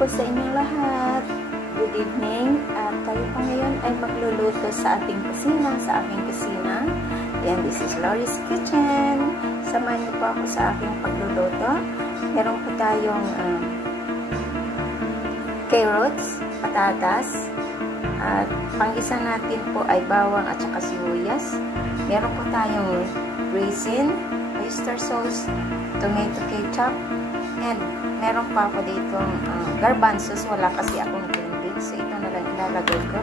po sa inyong lahat. Good evening. At tayo po ngayon ay magluluto sa ating kusina, sa aming kusina. Yan, this is Lori's Kitchen. Samahan niyo po ako sa aking pagluluto. Meron po tayong carrots, patatas, at pang-isa natin po ay bawang at saka sibuyas. Meron po tayong raisin, oyster sauce, tomato ketchup, and meron pa ako ditong garbanzos. Wala kasi akong green beans, so ito na lang ilalagay ko.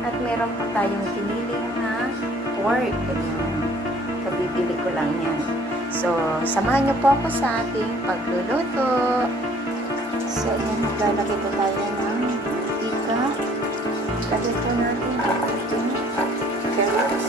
At meron pa tayong kiniling na pork. Kabibili ko lang yan. So, samahan niyo po ako sa ating pagluluto. So, yan, maglalagay po tayo ng mantika. Lagay po natin ang ating carrots.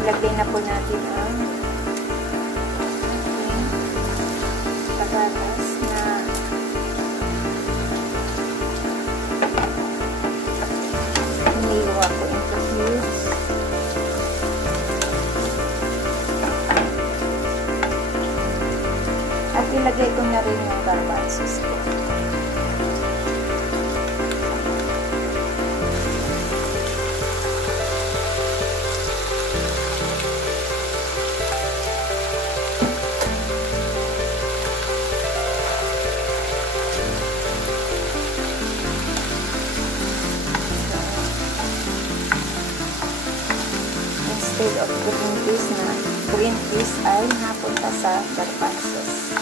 Ilagay na po natin ang patatas na iniwa ko into cubes. At ilagay ko na rin yung garbanzos ko. Instead of green peas ay napunta sa garbanzos.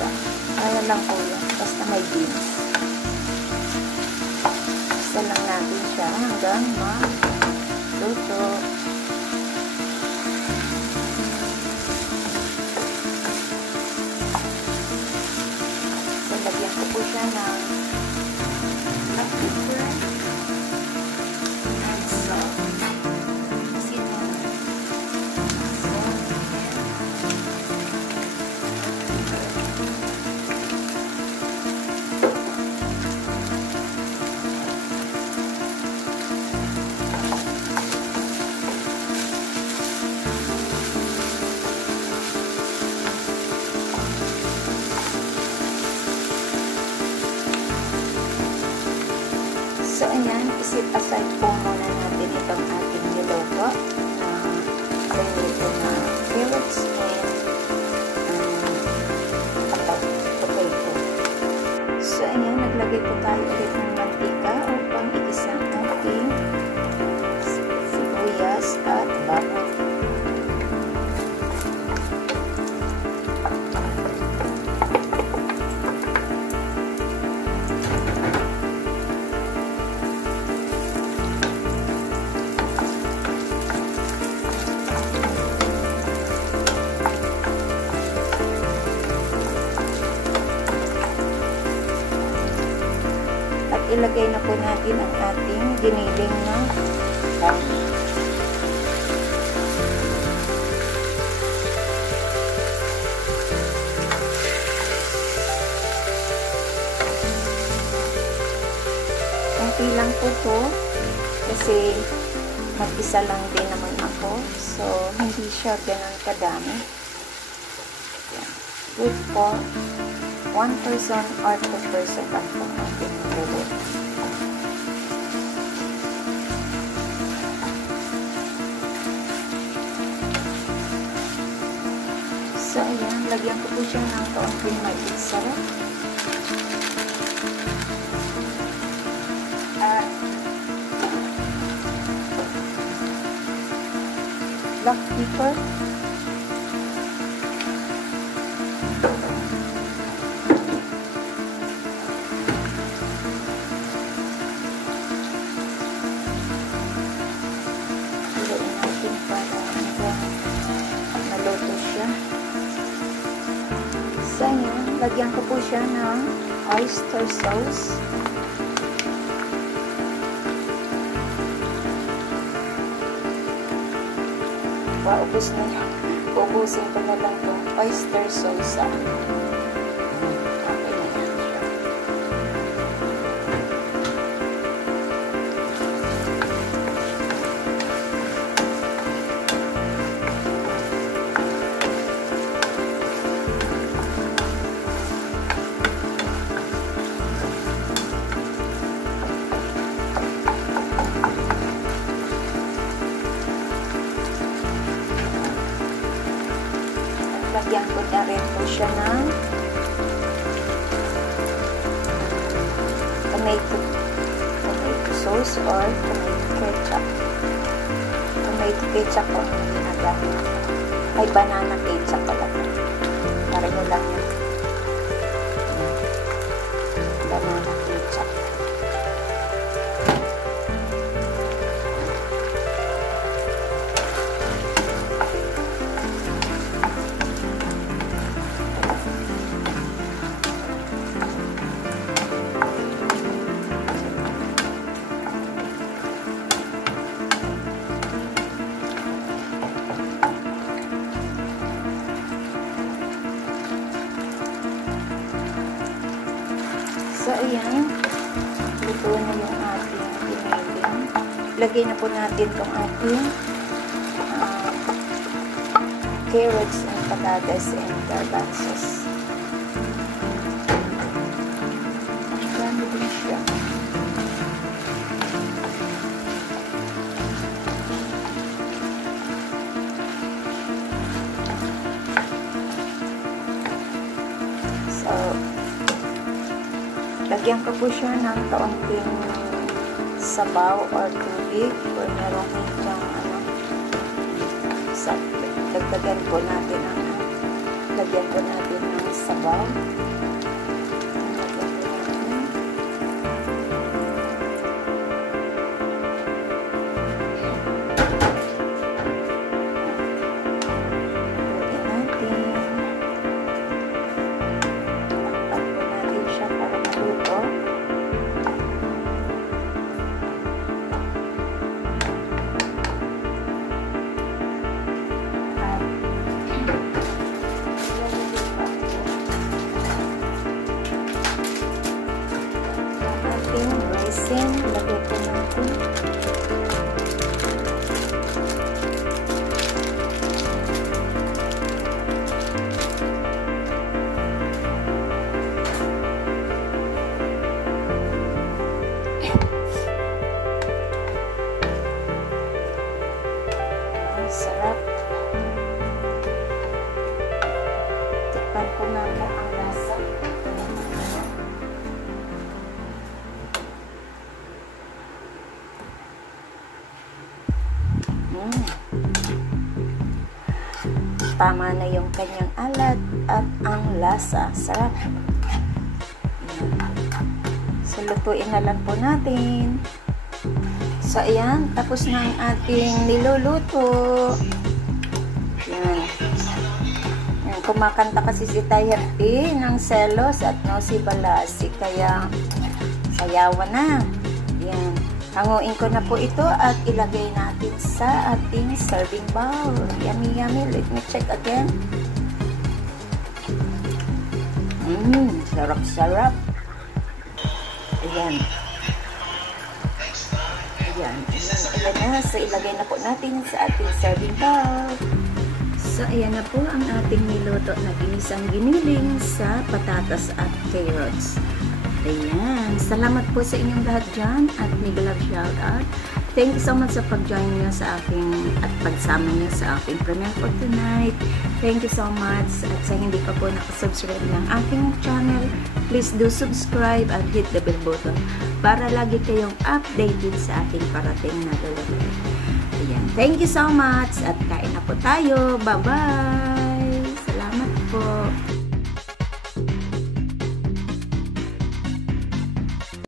So, kaya lang po yan. Basta may beans. Isa lang natin siya hanggang maluto. So, lagyan ko po siya ng black pepper and salt. So, ayan, isit aside po muna natin itong ating niluto. Niluto na carrots and potato. So, ayan, naglagay po tayo ulit ng mantika upang igisa ang ating sibuyas at bawang. Ilagay na po natin ang ating giniling na bawang. Konti lang po to kasi mag-isa lang din naman ako, so hindi siya ganun kadami. Good for 1 person or 2 person lang po natin niluluto. So, ayan, lagyan ko po siya ng kaunting mais sarap. At black pepper. So, ayan, lagyan ko po siya ng oyster sauce. Paubos na yan. Uubusin ko na lang itong oyster sauce. Okay na yan siya. Lagyan ko na rin po siya ng tomato sauce or tomato ketchup. Tomato ketchup po ang ginagamit. Ay, banana ketchup pala. Pareho lang yun. Banana ketchup. So, ayan. Luto na yung ating piniling. Lagay na po natin itong ating carrots and patatas and garbanzos. Dami din siya. So, lagyan ko po siya ng kaunting sabaw or tubig or merong hintang dagdagan po natin lagyan po natin ng sabaw. Lagay po natin. Ang sarap. Tikpan ko na po ang lasa. Tama na yung kanyang alat at ang lasa. Sarap. So, lutuin na lang po natin. So, ayan. Tapos na ang ating niluluto. Yan. Yan. Kumakanta kasi si Tayerti ng Selos at no si Balasi. Kaya, sayawan na. Yan. Hanguin ko na po ito at ilagay natin sa ating serving bowl. Yummy, yummy. Let me check again. Sarap, sarap. Ayan. Ayan. Ayan na. So, ilagay na po natin sa ating serving bowl. So, ayan na po ang ating niluto na ginisang giniling sa patatas at carrots. Ayan. Salamat po sa inyong lahat dyan at mega love shout out. Thank you so much sa pag-join niyo sa aking at pagsama niyo sa aking premiere for tonight. Thank you so much. At sa hindi pa po nakasubscribe ng aking channel, please do subscribe and hit the bell button para lagi kayong updated sa aking parating na delivery. Ayan. Thank you so much at kain na po tayo. Bye-bye! Salamat po!